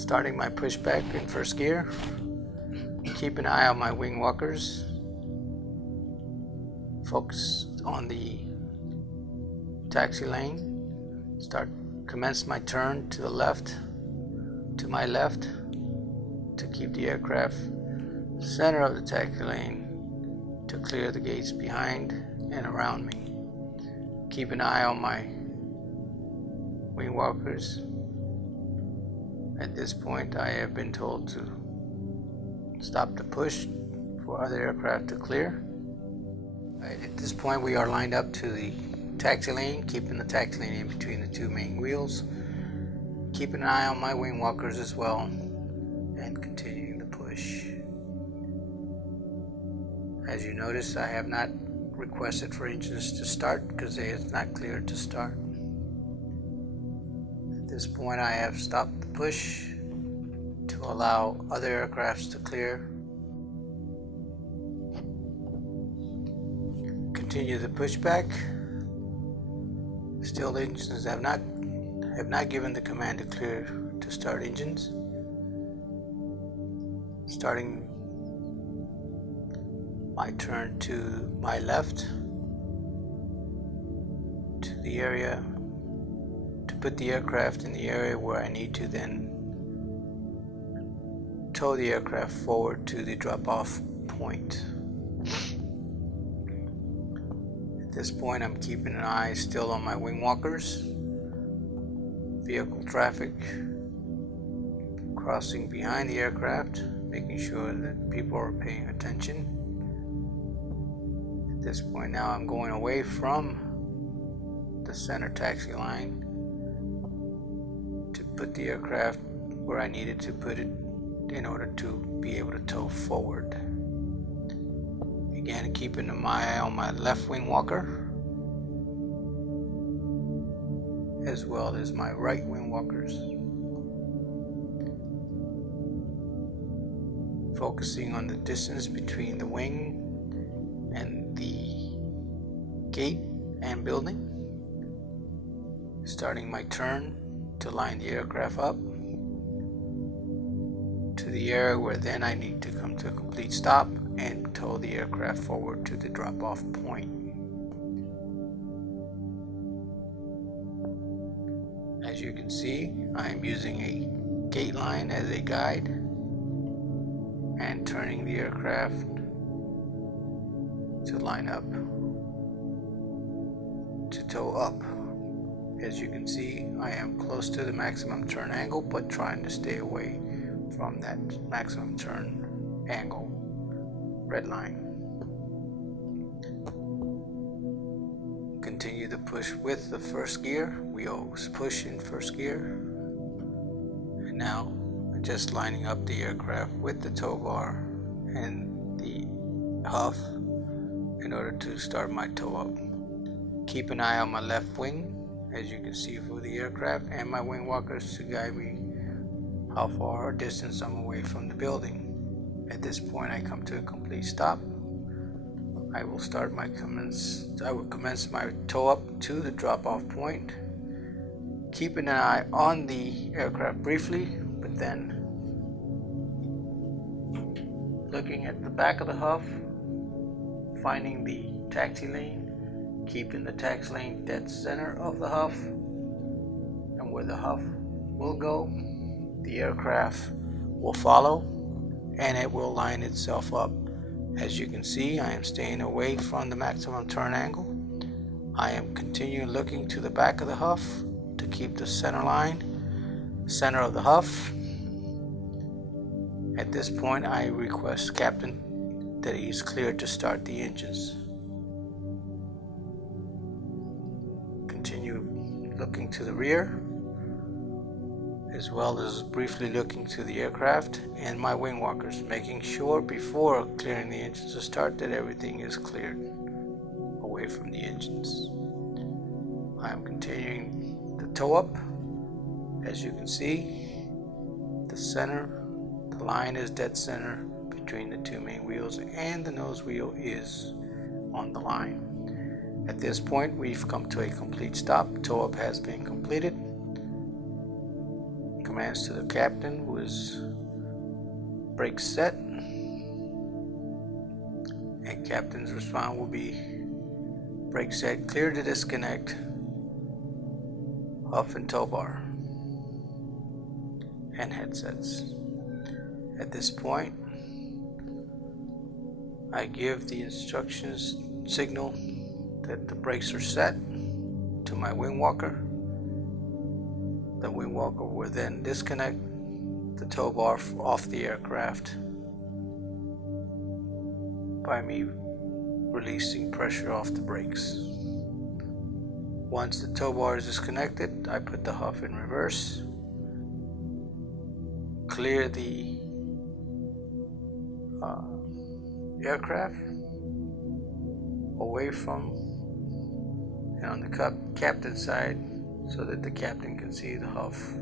Starting my pushback in first gear. Keep an eye on my wing walkers. Focus on the taxi lane. Commence my turn to the left, to my left, to keep the aircraft center of the taxi lane to clear the gates behind and around me. Keep an eye on my wing walkers. At this point, I have been told to stop the push for other aircraft to clear. At this point, we are lined up to the taxi lane, keeping the taxi lane in between the two main wheels. Keeping an eye on my wing walkers as well, and continuing the push. As you notice, I have not requested for engines to start because they are not cleared to start. At this point, I have stopped the push to allow other aircrafts to clear. Continue the pushback. Still, engines have not given the command to clear to start engines. Starting my turn to my left, to the area, to put the aircraft in the area where I need to then tow the aircraft forward to the drop-off point. At this point, I'm keeping an eye still on my wing walkers. Vehicle traffic crossing behind the aircraft, making sure that people are paying attention. At this point now, I'm going away from the center taxi line to put the aircraft where I needed to put it in order to be able to tow forward. Again, keeping an eye on my left wing walker as well as my right wing walkers. Focusing on the distance between the wing and the gate and building. Starting my turn to line the aircraft up to the area where then I need to come to a complete stop and tow the aircraft forward to the drop-off point. As you can see, I am using a gate line as a guide and turning the aircraft to line up to tow up. As you can see, I am close to the maximum turn angle, but trying to stay away from that maximum turn angle red line. Continue the push with the first gear. We always push in first gear. And now I'm just lining up the aircraft with the tow bar and the huff in order to start my tow up. Keep an eye on my left wing, as you can see, for the aircraft and my wing walkers to guide me how far or distance I'm away from the building. At this point, I come to a complete stop. I will commence my tow up to the drop-off point, keeping an eye on the aircraft briefly, but then looking at the back of the huff, finding the taxi lane, keeping the taxi lane dead center of the huff, and where the huff will go, the aircraft will follow and it will line itself up. As you can see, I am staying away from the maximum turn angle. I am continuing looking to the back of the huff to keep the center of the huff. At this point, I request Captain that he is cleared to start the engines. Continue looking to the rear, as well as briefly looking to the aircraft and my wing walkers, making sure before clearing the engines to start that everything is cleared away from the engines. I am continuing the tow up. As you can see, the line is dead center between the two main wheels, and the nose wheel is on the line. At this point, we've come to a complete stop. Tow up has been completed. commands to the captain, who is brake set, and captain's response will be brake set, clear to disconnect huff and tow bar and headsets. At this point, I give the instructions signal that the brakes are set to my wing walker. The wing walker will then disconnect the tow bar off the aircraft by me releasing pressure off the brakes. Once the tow bar is disconnected, I put the huff in reverse, clear the aircraft away from and on the captain's side so that the captain can see the huff